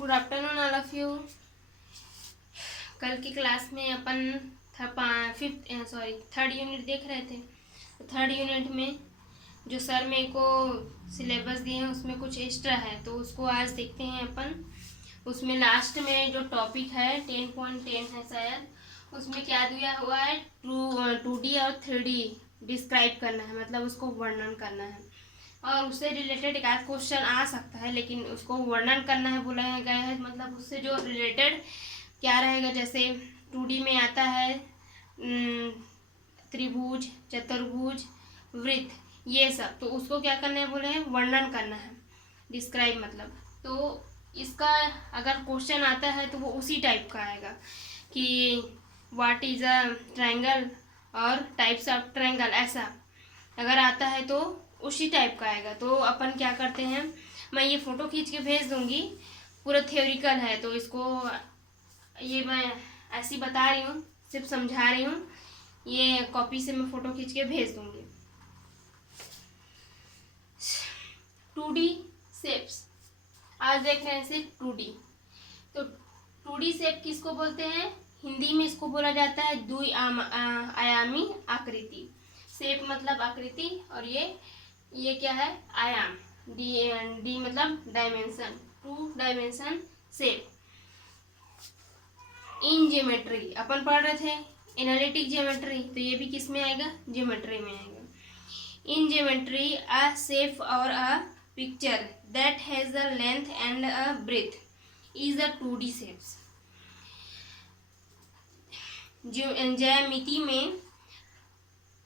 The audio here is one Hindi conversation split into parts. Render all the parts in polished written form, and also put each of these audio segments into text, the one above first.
Good afternoon all of you. कल की क्लास में अपन थर्ड यूनिट देख रहे थे। थर्ड यूनिट में जो सर मेरे को सिलेबस दिए हैं उसमें कुछ एक्स्ट्रा है, तो उसको आज देखते हैं अपन। उसमें लास्ट में जो टॉपिक है 10.10 है शायद, उसमें क्या दिया हुआ है, 2D और 3D डिस्क्राइब करना है, मतलब उसको वर्णन करना है। और उससे रिलेटेड एक आध क्वेश्चन आ सकता है, लेकिन उसको वर्णन करना है बोला गया है, मतलब उससे जो रिलेटेड क्या रहेगा। जैसे 2D में आता है त्रिभुज, चतुर्भुज, वृत्त, ये सब, तो उसको क्या करना है बोले हैं, वर्णन करना है, डिस्क्राइब मतलब। तो इसका अगर क्वेश्चन आता है तो वो उसी टाइप का आएगा कि व्हाट इज अ ट्रायंगल और टाइप्स ऑफ ट्रायंगल, ऐसा अगर आता है तो उसी टाइप का आएगा। तो अपन क्या करते हैं, मैं ये फ़ोटो खींच के भेज दूंगी, पूरा थ्योरिकल है, तो इसको ये मैं ऐसी बता रही हूँ, सिर्फ समझा रही हूँ। ये कॉपी से मैं फ़ोटो खींच के भेज दूंगी। 2D शेप्स आज देख रहे हैं, सिर्फ 2D। तो 2D शेप किसको बोलते हैं, हिंदी में इसको बोला जाता है आयामी आकृति। शेप मतलब आकृति, और ये क्या है, आयाम। डी मतलब dimension, 2 dimension shape. In geometry अपन पढ़ रहे थे एनालिटिक ज्योमेट्री, तो ये भी किस में आएगा, ज्योमेट्री में आएगा। इन ज्योमेट्री अ शेप और a picture that has a length and a breadth is a 2D shapes. ज्यामिति में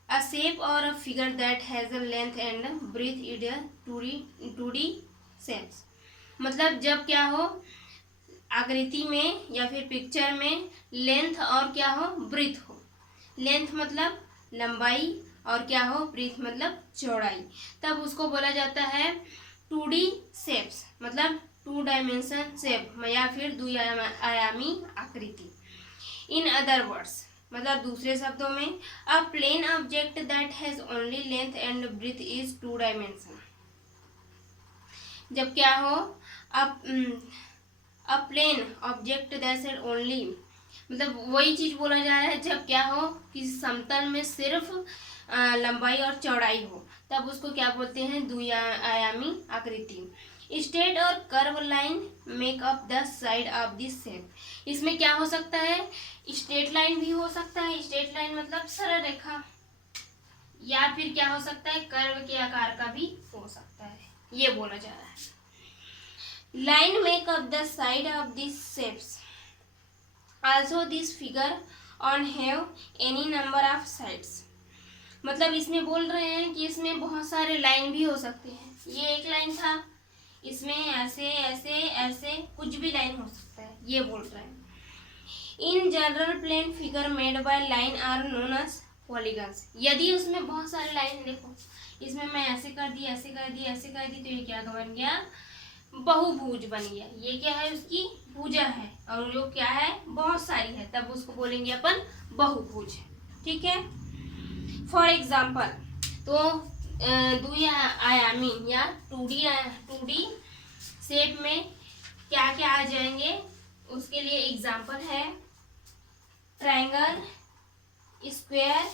a shape or a figure that has a length and breadth is a 2D shapes। मतलब जब क्या हो, आकृति में या फिर पिक्चर में लेंथ और क्या हो, ब्रीथ हो। लेंथ मतलब लंबाई, और क्या हो, ब्रीथ मतलब चौड़ाई, तब उसको बोला जाता है 2D शेप्स, मतलब 2 डायमेंशन शेप या फिर 2 आयामी आकृति। इन अदर वर्ड्स मतलब दूसरे शब्दों में, a plane object that has only length and breadth is 2 dimension. जब क्या हो, a plane object that has only, मतलब वही चीज बोला जा रहा है जब क्या हो कि समतल में सिर्फ लंबाई और चौड़ाई हो, तब उसको क्या बोलते हैं, द्विआयामी आकृति। स्ट्रेट और curve line make up the side of this shape. इसमें क्या हो सकता है, स्ट्रेट लाइन भी हो सकता है, स्ट्रेट लाइन मतलब सरल रेखा, या फिर क्या हो सकता है, कर्व के आकार का भी हो सकता है, ये बोला जा रहा है। Line make up the side of this shapes, also this figure on have any number of sides. मतलब इसमें बोल रहे हैं कि इसमें बहुत सारे लाइन भी हो सकते हैं। ये एक लाइन था, इसमें ऐसे ऐसे ऐसे कुछ भी लाइन हो सकता है, ये बोल रहे हैं। In general plane figure made by line are known as polygons. यदि उसमें बहुत सारे लाइन, देखो इसमें मैं ऐसे कर दी, ऐसे कर दी, ऐसे कर दी, तो ये क्या बन गया, बहुभुज बन गया। ये क्या है, उसकी भुजा है, और जो क्या है, बहुत सारी है, तब उसको बोलेंगे अपन बहुभुज। ठीक है। फॉर एग्जाम्पल, तो द्विआयामी या 2D शेप में क्या क्या आ जाएंगे, उसके लिए एग्जाम्पल है ट्रायंगल, स्क्वायर,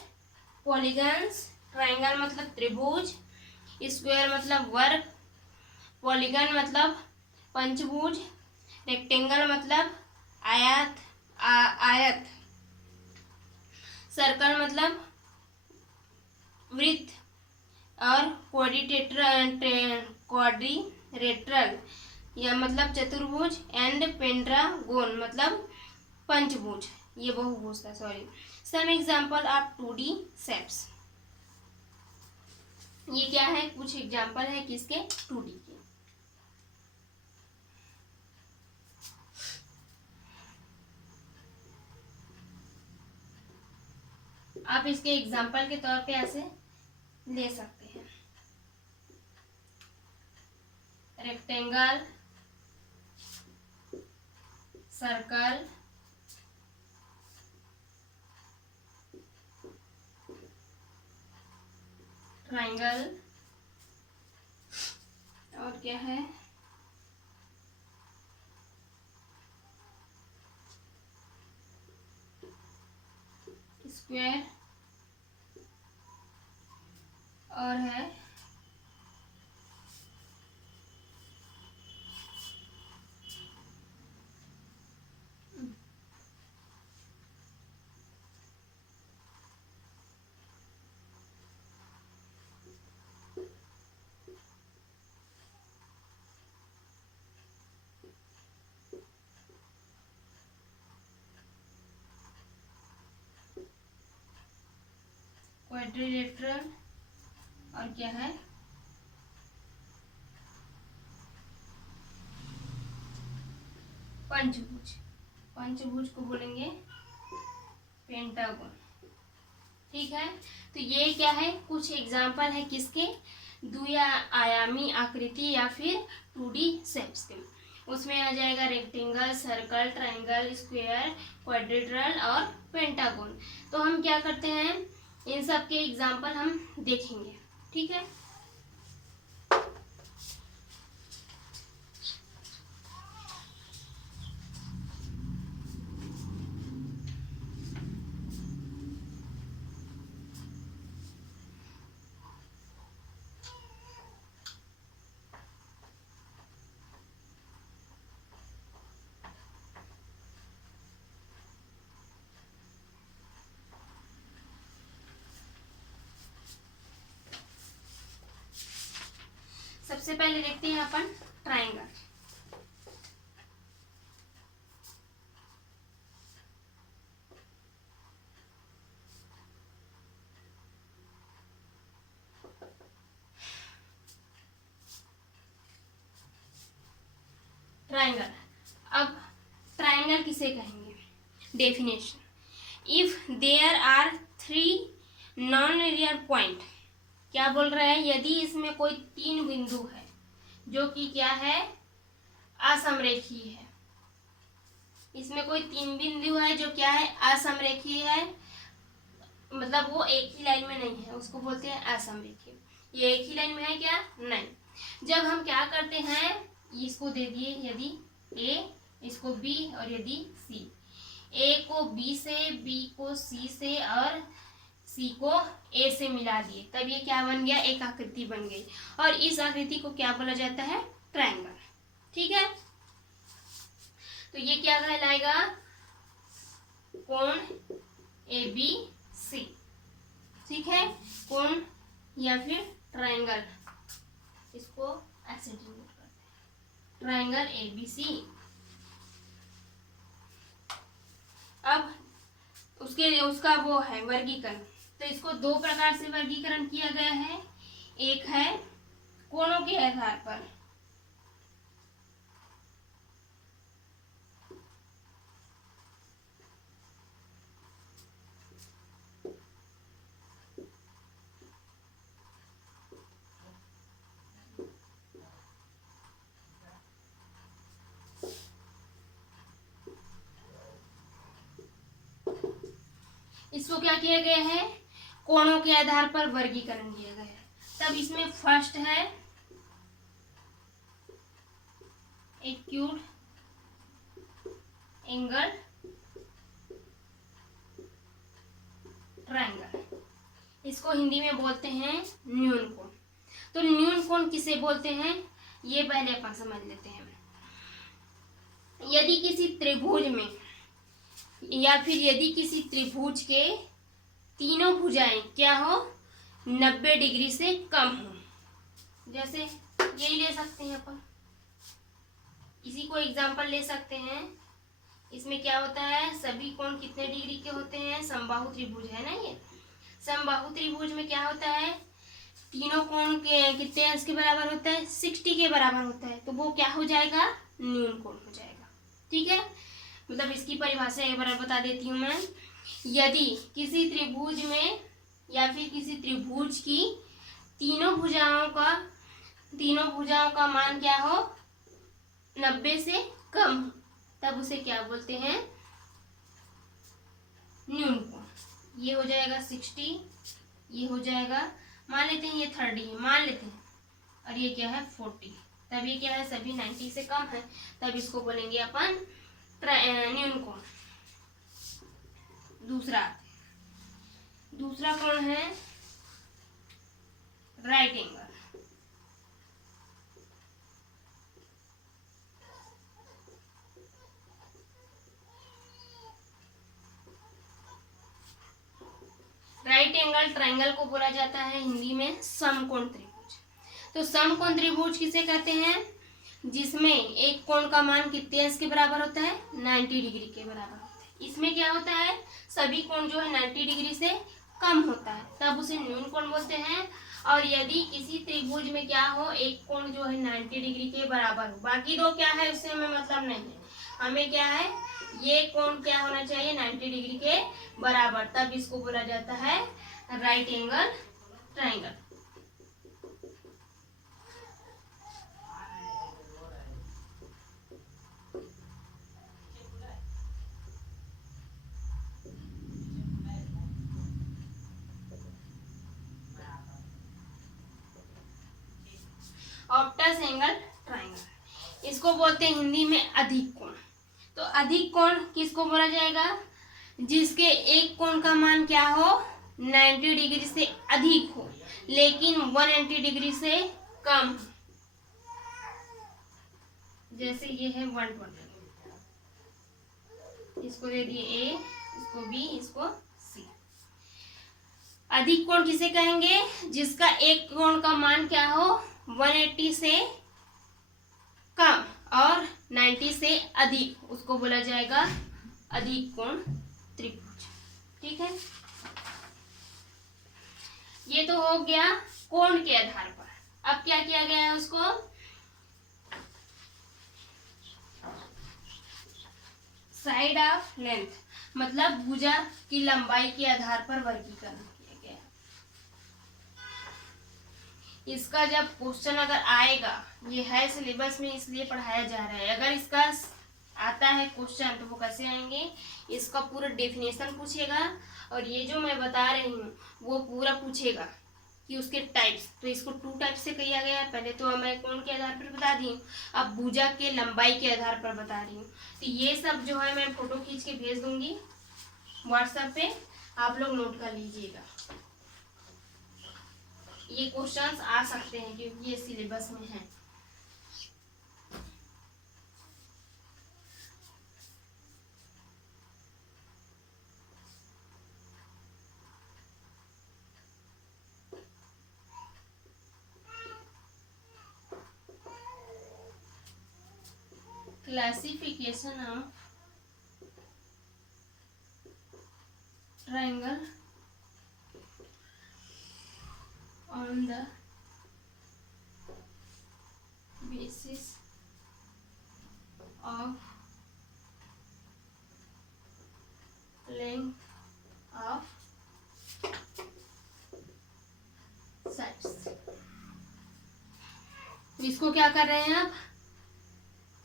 पॉलीगन्स। ट्रायंगल मतलब त्रिभुज, स्क्वायर मतलब वर्ग, पॉलीगन मतलब पंचभुज, रेक्टेंगल मतलब आयत, सर्कल मतलब वृत्त, और क्वाड्रिलेटरल या मतलब चतुर्भुज, एंड पेंटागोन मतलब पंचभुज, ये बहुभुज था, sorry. Some example of 2D shapes. ये क्या है, कुछ एग्जांपल है किसके, 2D के। आप इसके एग्जांपल के तौर पे ऐसे ले सकते हैं, रेक्टेंगल, सर्कल, ट्रायंगल, और क्या है, स्क्वायर और है क्वाड्रिलेटरल और क्या है पंचभुज। पंचभुज को बोलेंगे पेंटागन। ठीक है, तो ये क्या है, कुछ एग्जाम्पल है किसके, द्विआयामी आकृति या फिर 2D शेप्स के। उसमें आ जाएगा rectangle, circle, triangle, square, quadrilateral और पेंटागन। तो हम क्या करते हैं, इन सब के एग्जाम्पल हम देखेंगे। ठीक है, सबसे पहले देखते हैं अपन ट्रायंगल। ट्रायंगल, अब ट्रायंगल किसे कहेंगे, definition, if there are 3 nonlinear point, क्या बोल रहा है, यदि इसमें कोई 3 बिंदु है जो कि क्या है, असमरेखीय है। इसमें कोई 3 बिंदु है जो क्या है, असमरेखीय है, मतलब वो एक ही लाइन में नहीं है, उसको बोलते हैं असमरेखीय। ये एक ही लाइन में है क्या, नहीं। जब हम क्या करते हैं, इसको दे दिए यदि ए, इसको बी और यदि सी, ए को बी से, बी को सी से और सी को ए से मिला दिए, तब ये क्या बन गया, एक आकृति बन गई। और इस आकृति को क्या बोला जाता है, ट्रायंगल। ठीक है, तो ये क्या कहलाएगा, कोण ए बी सी। ठीक है, कोण या फिर ट्रायंगल, इसको ऐसे डिनोट करते हैं, ट्रायंगल ए बी सी। अब उसका वो है वर्गीकरण, तो इसको 2 प्रकार से वर्गीकरण किया गया है। एक है कोणों के आधार पर, इसको क्या किया गया है, कोणों के आधार पर वर्गीकरण किया गया है। तब इसमें फर्स्ट है एक्यूट एंगल ट्रायंगल, इसको हिंदी में बोलते हैं न्यून कोण। तो न्यून कोण किसे बोलते हैं, ये पहले अपन समझ लेते हैं। यदि किसी त्रिभुज में या फिर यदि किसी त्रिभुज के तीनों भुजाएं क्या हो, 90 डिग्री से कम हो, जैसे यही ले सकते हैं अपन, इसी को एग्जांपल ले सकते हैं। इसमें क्या होता है, सभी कोण कितने डिग्री के होते हैं, समबाहु त्रिभुज है ना, ये समबाहु त्रिभुज में क्या होता है, तीनों कोण के कितने अंश के बराबर होता है, 60 के बराबर होता है, तो वो क्या हो जाएगा, न्यून कोण हो जाएगा। ठीक है, मतलब इसकी परिभाषा एक बार बता देती हूँ मैं। यदि किसी त्रिभुज में या फिर किसी त्रिभुज की तीनों भुजाओं का मान क्या हो, 90 से कम, तब उसे क्या बोलते हैं, न्यून कोण। ये हो जाएगा 60, ये हो जाएगा, मान लेते हैं ये 30 मान लेते हैं, और ये क्या है 40, तब ये क्या है, सभी 90 से कम है, तब इसको बोलेंगे अपन न्यून कोण। दूसरा, दूसरा कोण है right angle. Right angle triangle को बोला जाता है हिंदी में समकोण त्रिभुज। तो समकोण त्रिभुज किसे कहते हैं? जिसमें एक कोण का मान कितने अंश के बराबर होता है? 90 डिग्री के बराबर होता है। इसमें क्या होता है, सभी कोण जो है 90 डिग्री से कम होता है, तब उसे न्यून कोण बोलते हैं। और यदि किसी त्रिभुज में क्या हो, एक कोण जो है 90 डिग्री के बराबर हो, बाकी दो क्या है उससे हमें मतलब नहीं है, हमें क्या है, ये कोण क्या होना चाहिए 90 डिग्री के बराबर, तब इसको बोला जाता है right angle triangle. Obtuse angle triangle, इसको बोलते हैं हिंदी में अधिक कोण। तो अधिक कोण किसको बोला जाएगा? जिसके एक कोण का मान क्या हो, 90 डिग्री से अधिक हो लेकिन 180 डिग्री से कम। जैसे ये है 120, इसको दे दिए ए, इसको बी, इसको सी। अधिक कोण किसे कहेंगे? जिसका एक कोण का मान क्या हो, 180 से कम और 90 से अधिक, उसको बोला जाएगा अधिक कोण त्रिभुज। ठीक है, ये तो हो गया कोण के आधार पर। अब क्या किया गया है उसको, साइड ऑफ लेंथ, मतलब भुजा की लंबाई के आधार पर वर्गीकरण किया गया। इसका जब क्वेश्चन अगर आएगा, ये है सिलेबस में इसलिए पढ़ाया जा रहा है, अगर इसका आता है क्वेश्चन तो वो कैसे आएंगे, इसका पूरा डेफिनेशन पूछेगा और ये जो मैं बता रही हूँ वो पूरा पूछेगा कि उसके टाइप्स। तो इसको 2 टाइप से किया गया है, पहले तो मैं कोण के आधार पर बता दी हूँ, अब भुजा के लंबाई के आधार पर बता रही हूँ। तो ये सब जो है मैं फोटो खींच के भेज दूंगी व्हाट्सएप पे, आप लोग नोट कर लीजिएगा। ये क्वेश्चंस आ सकते हैं क्योंकि ये सिलेबस में है। Classification of triangle on the basis of length of sides। तो इसको क्या कर रहे हैं,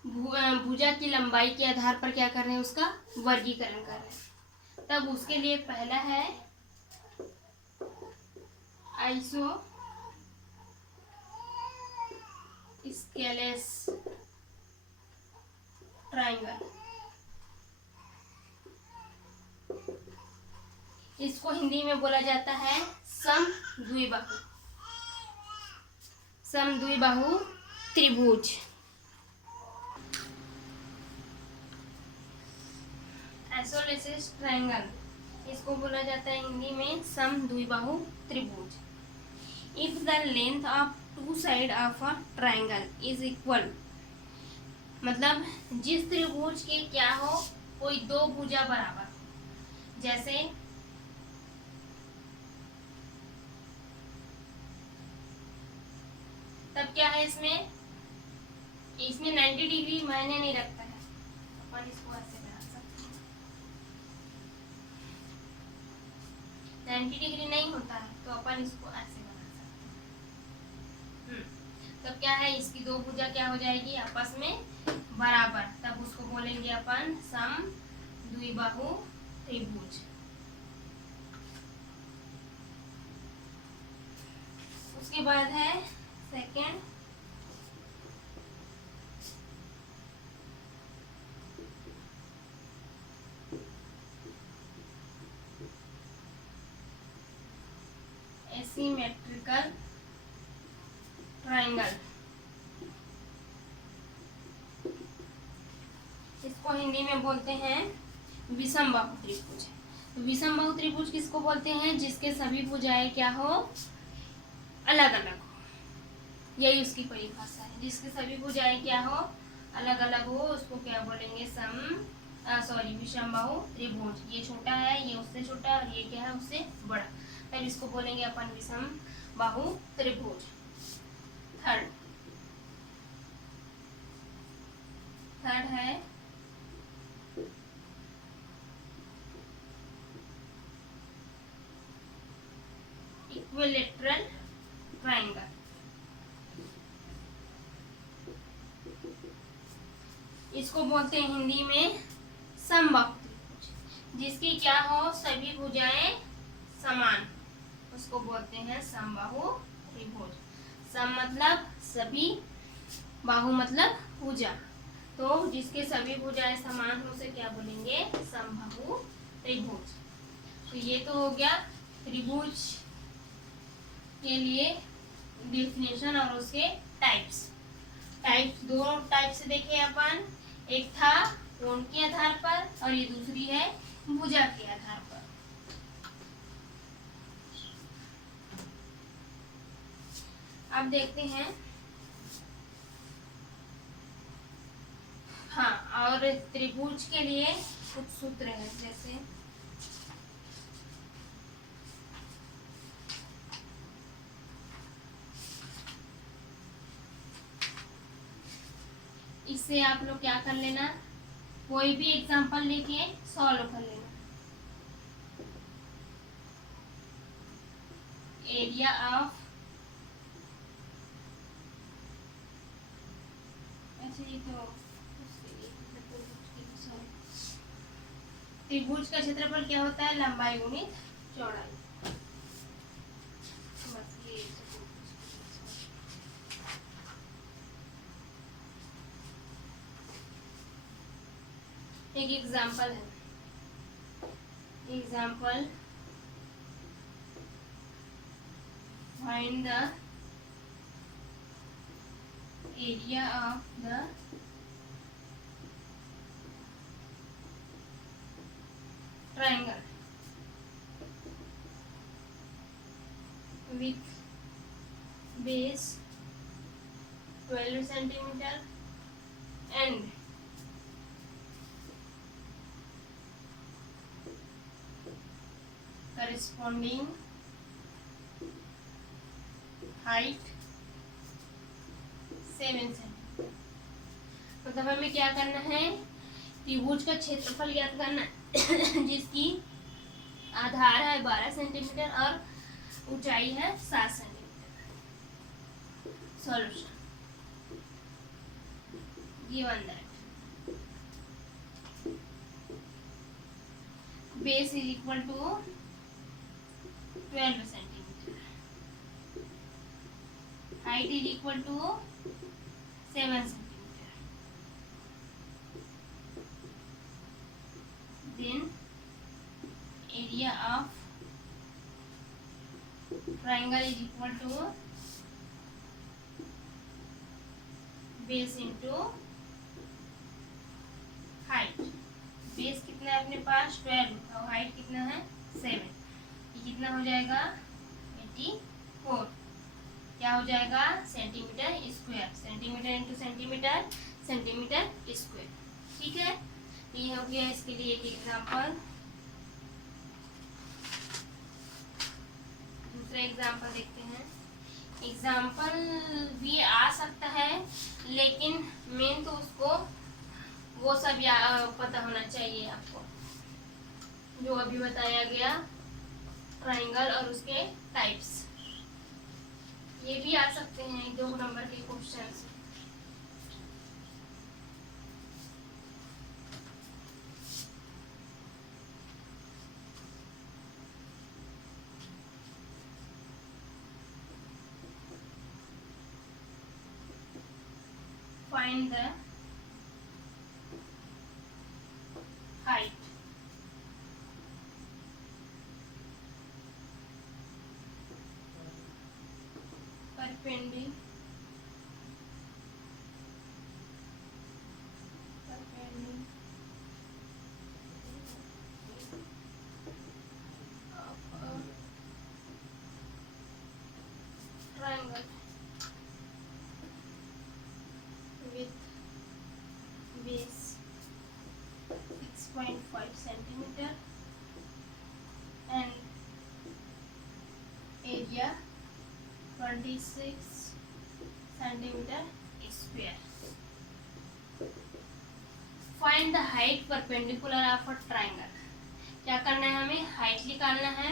अब भुजा की लंबाई के आधार पर क्या कर रहे हैं, उसका वर्गीकरण कर रहे हैं। तब उसके लिए पहला है आइसो स्केलेस ट्रायंगल, इसको हिंदी में बोला जाता है समद्विबाहु, समद्विबाहु त्रिभुज। आइसोसेलेस ट्रायंगल, इसको बोला जाता है हिंदी में समद्विबाहु त्रिभुज। If the length of 2 side of a triangle is equal, मतलब जिस त्रिभुज के क्या हो, कोई दो भुजा बराबर, जैसे तब क्या है, इसमें 90 डिग्री मायने नहीं रखता है, अपन इसको ऐसे बना सकते हैं। 90 डिग्री नहीं होता है तो अपन इसको ऐसे बना सकते हैं। तब क्या है, इसकी दो भुजा क्या हो जाएगी, आपस में बराबर, तब उसको बोलेंगे अपन समद्विबाहु त्रिभुज। उसके बाद है सेकंड एसिमेट्रिकल ट्राइंगल, इसको हिंदी में बोलते हैं विषमबाहु त्रिभुज। विषमबाहु त्रिभुज किसको बोलते हैं? जिसके सभी भुजाएं क्या हो, अलग अलग हो, यही उसकी परिभाषा है। जिसके सभी भुजाएं क्या हो, अलग अलग हो, उसको क्या बोलेंगे? विषमबाहु त्रिभुज। ये छोटा है, ये उससे छोटा, और ये क्या है, उससे बड़ा, तब इसको बोलेंगे अपन विषमबाहु त्रिभुज। थर्ड है इक्विलैटरल ट्राइंगल। इसको बोलते हैं हिंदी में समबाहु त्रिभुज। जिसकी क्या हो, सभी भुजाएं समान, उसको बोलते हैं समबाहु त्रिभुज। सम मतलब सभी, बाहु मतलब भुजा, तो जिसके सभी भुजाएं समान हो उसे क्या बोलेंगे? समबाहु त्रिभुज। तो ये तो हो गया त्रिभुज के लिए डेफिनेशन और उसके टाइप्स। दो टाइप से देखे अपन, एक था कोण के आधार पर और ये दूसरी है भुजा के आधार पर। अब देखते हैं, हाँ, और त्रिभुज के लिए कुछ सूत्र है, जैसे इससे आप लोग क्या कर लेना, कोई भी एग्जांपल लेके सॉल्व कर लेना। एरिया ऑफ, अच्छा ये तो त्रिभुज का क्षेत्रफल क्या होता है? लंबाई गुणित चौड़ाई। बस ये एक एग्जांपल है, example find the area of the triangle with base 12 centimeter and corresponding height 7 centimeter। मतलब हमें क्या करना है? त्रिभुज का क्षेत्रफल ज्ञात करना है जिसकी आधार है 12 सेंटीमीटर और ऊंचाई है 7 centimetre. Solution given that base is equal to 12 centimetre, height is equal to 7 centimetre, then area of triangle is equal to base into height। Base कितना है अपने पास? 12 और हाइट कितना है? 7। ये कितना हो जाएगा? 84। क्या हो जाएगा? Centimetre square. Centimetre into centimetre, centimetre square. ठीक है, ये हो गया इसके लिए एक एग्जांपल। दूसरा एग्जांपल देखते हैं। एग्जांपल भी आ सकता है, लेकिन मेन तो उसको वो सब पता होना चाहिए आपको, जो अभी बताया गया, ट्राइंगल और उसके टाइप्स। ये भी आ सकते हैं 2 नंबर के questions. Find the height perpendicular triangle with base 6.5 centimeter and area 26 centimeter square. Find the height perpendicular of a triangle. क्या करना है, हमें हाइट निकालना है,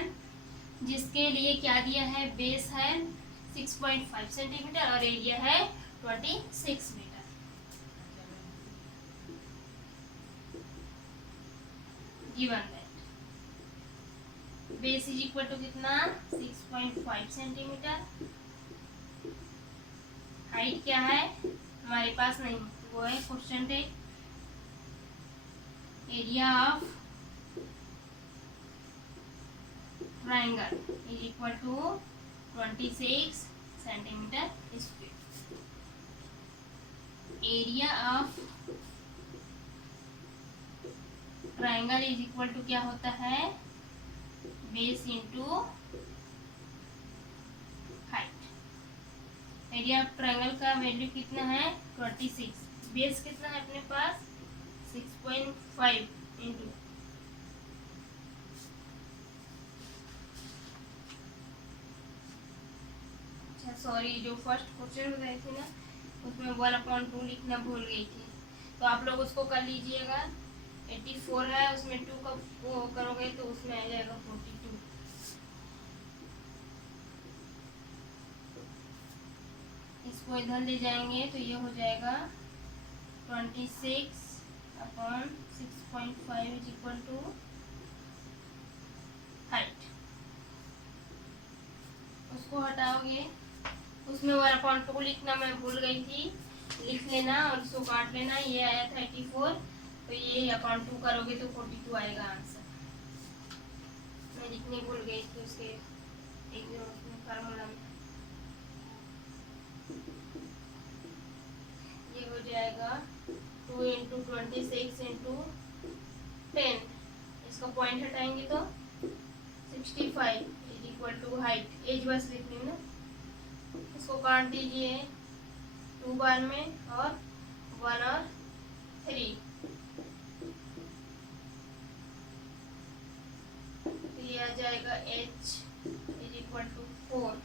जिसके लिए क्या दिया है, बेस है 6.5 सेंटीमीटर और एरिया है 26 metre. Given that base is equal to कितना 6.5 सेंटीमीटर. हाइट क्या है हमारे पास नहीं, वो है question take. Area of triangle is equal to 26 centimetre square. Area of triangle is equal to क्या होता है, base into height. Area of triangle का वैल्यू कितना है 26. बेस कितना है अपने पास 6.5 इंटू सॉरी जो फर्स्ट क्वेश्चन हो गए थे ना उसमें 1/2 लिखना भूल गई थी, तो आप लोग उसको कर लीजिएगा. 84 है, उसमें 2 का वो करोगे तो उसमें आ जाएगा 42. इसको इधर ले जाएंगे तो ये हो जाएगा 26/6.5 इज इक्वल टू हाइट. उसको हटाओगे, उसमें 1/2 लिखना मैं भूल गई थी, लिख लेना और उसको काट लेना. ये आया था 84, तो ये 2 करोगे तो 42 आएगा आंसर. मैं लिखनी भूल गई थी उसके फार्मूला में. ये हो जाएगा 2 इंटू 26 इंटू 10. इसका पॉइंट हटाएंगे तो 65 is equal to height. As बस लिखनी है ना, इसको काट दीजिए 2 बार में और 1 और 3. तो ये आ जाएगा h इज इक्वल टू 4.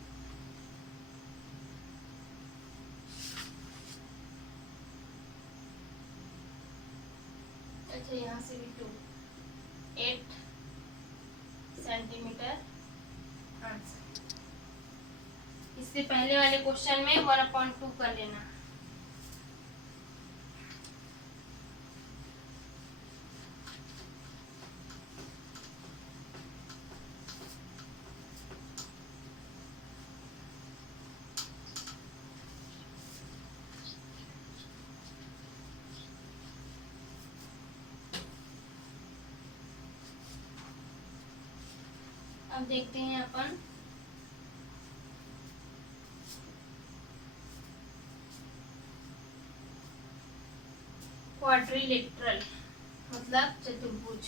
अच्छा यहाँ से भी 2 8 सेंटीमीटर आंसर. इससे पहले वाले क्वेश्चन में 1/2 कर लेना. अब देखते हैं अपन क्वाड्रिलेटरल मतलब चतुर्भुज.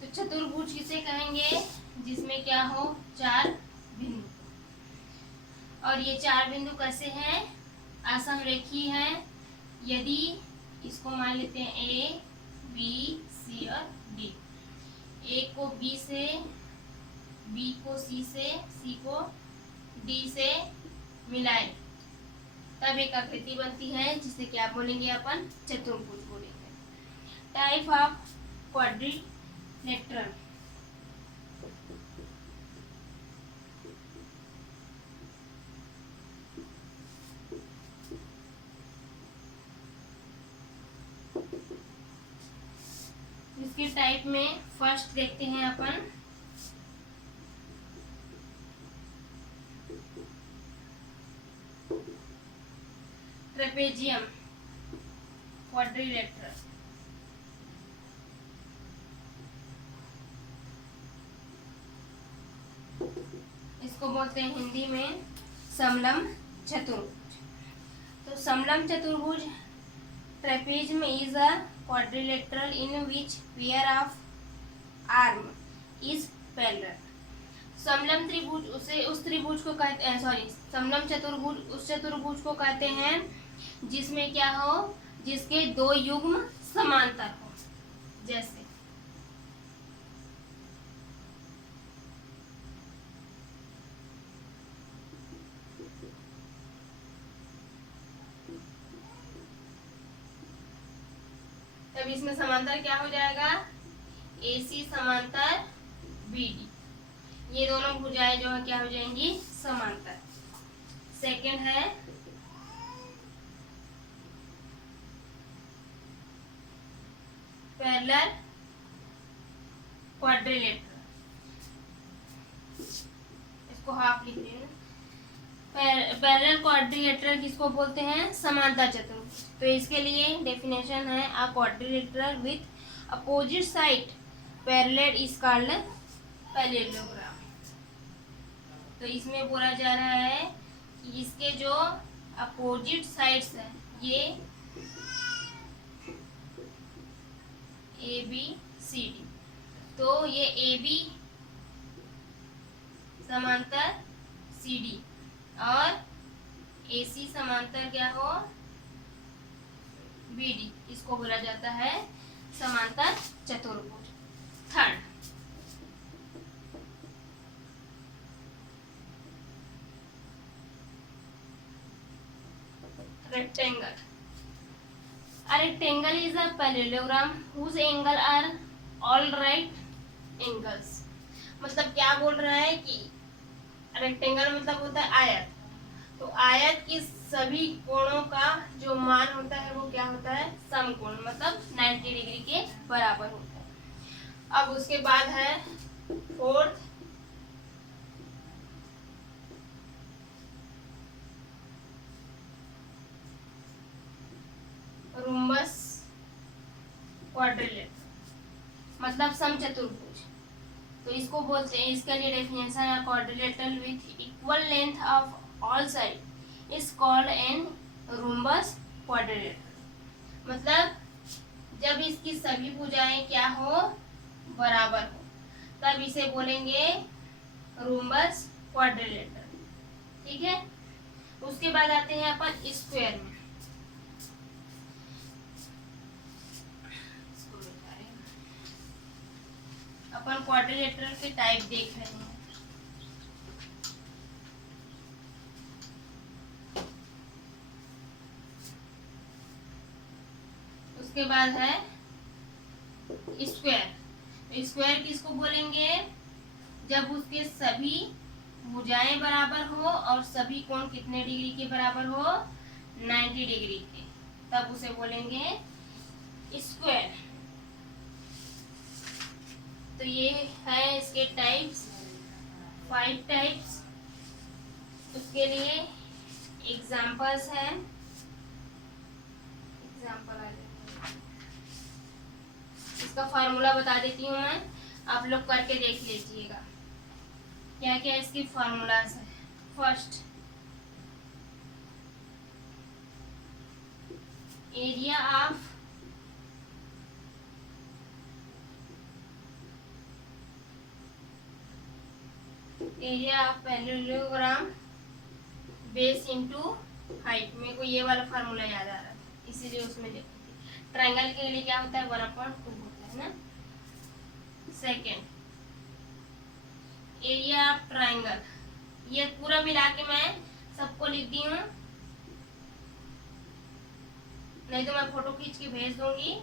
तो चतुर्भुज किसे कहेंगे, जिसमें क्या हो 4 बिंदु. और ये 4 बिंदु कैसे हैं, असमरेखी हैं. यदि इसको मान लेते हैं ए बी सी और डी. ए को बी से, बी को सी से, सी को डी से मिलाए तब एक आकृति बनती है जिसे क्या बोलेंगे अपन, चतुर्भुज बोलेंगे. Type of quadrilateral. इसके टाइप में फर्स्ट देखते हैं अपन ट्रेपेजियम क्वाड्रिलेटरल, इसको बोलते हैं हिंदी में समलम चतुर्भुज। तो समलम चतुर्भुज trapezium is a quadrilateral in which pair of arm is parallel. समलम त्रिभुज उसे उस त्रिभुज को कहते हैं, सॉरी, समलम चतुर्भुज उस चतुर्भुज को कहते हैं जिसमें क्या हो, जिसके दो युग्म समांतर हो। जैसे तब इसमें समांतर क्या हो जाएगा, AC समांतर BD, ये दोनों भुजाएं जो है क्या हो जाएंगी, समांतर। सेकंड है पैरेलल क्वाड्रिलेटरल, इसको हाफ लिख रही हूँ। पैरेलल क्वाड्रिलेटरल किसको बोलते हैं, समांतर चतुर्भुज। तो इसके लिए डेफिनेशन है, अ quadrilateral with opposite side parallel is called parallelogram. तो इसमें बोला जा रहा है कि इसके जो अपोजिट साइड्स हैं, ये ABCD, तो ये AB समांतर CD और AC समांतर क्या हो, BD, इसको बोला जाता है समांतर चतुर्भुज। Third rectangle. A rectangle is a parallelogram whose angle are all right angles। मतलब क्या बोल रहा है कि रेक्टेंगल मतलब होता है आयत, तो आयत की सभी कोणों का जो मान होता है वो क्या होता है, समकोण, मतलब 90 डिग्री के बराबर होता है। अब उसके बाद है फोर्थ रूम्बस क्वाड्रिलेटरल, मतलब समचतुर्भुज। तो इसको बोलते हैं, इसके लिए डेफिनेशन है, quadrilateral with equal length of all side is called an rhombus quadrilateral. मतलब जब इसकी सभी भुजाएं क्या हो, बराबर हो, तब इसे बोलेंगे रूम्बस क्वाड्रिलेटरल। ठीक है। उसके बाद आते हैं अपन स्क्वायर में। अपन क्वाड्रिलेटरल के टाइप देख रहे हैं। उसके बाद है स्क्वायर। स्क्वायर किसको बोलेंगे, जब उसके सभी भुजाएं बराबर हो और सभी कोण कितने डिग्री के बराबर हो, 90 डिग्री के, तब उसे बोलेंगे स्क्वायर। तो ये है इसके टाइप्स, 5 टाइप्स। उसके लिए एग्जाम्पल्स हैं, एग्जाम्पल आ जाए, इसका फार्मूला बता देती हूँ मैं, आप लोग करके देख लीजिएगा क्या क्या इसकी फार्मूलाज है। First, area of parallelogram base into height. मेरे को ये वाला फार्मूला याद आ रहा था, इसीलिए उसमें लिखी थी। ट्रायंगल के लिए क्या होता है, 1/2 होता है ना। सेकेंड, एरिया ऑफ ट्रायंगल, ये पूरा मिला के मैं सबको लिख दी हूँ, नहीं तो मैं फोटो खींच के भेज दूंगी,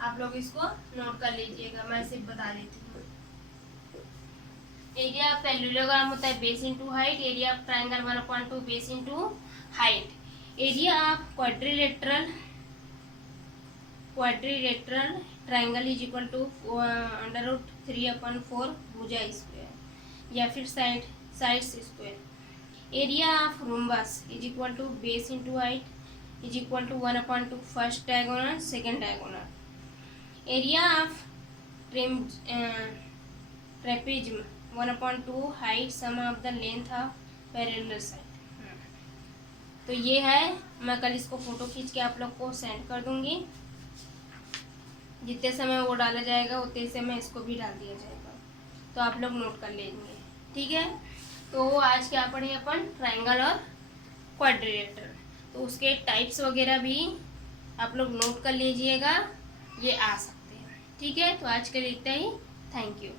आप लोग इसको नोट कर लीजिएगा, मैं सिर्फ बता देती हूँ। एरिया ऑफ पैरेललोग्राम होता है base into height, area of triangle 1/2 base into height. Area of quadrilateral triangle is equal to √3/4 भुजा स्क्वायर या फिर sides square. Area of rhombus is equal to base into height is equal to 1/2 first diagonal second diagonal. Area of trapezium 1/2 height sum of the length of parallel side. तो ये है, मैं कल इसको फोटो खींच के आप लोग को सेंड कर दूंगी। जितने समय वो डाला जाएगा उतने समय इसको भी डाल दिया जाएगा, तो आप लोग नोट कर लेंगे, ठीक है। तो आज क्या पढ़े अपन, ट्रायंगल और क्वाड्रिलेटरल, तो उसके टाइप्स वगैरह भी आप लोग नोट कर लीजिएगा, ये आ सकते हैं, ठीक है। तो आज के लिए इतना ही, थैंक यू।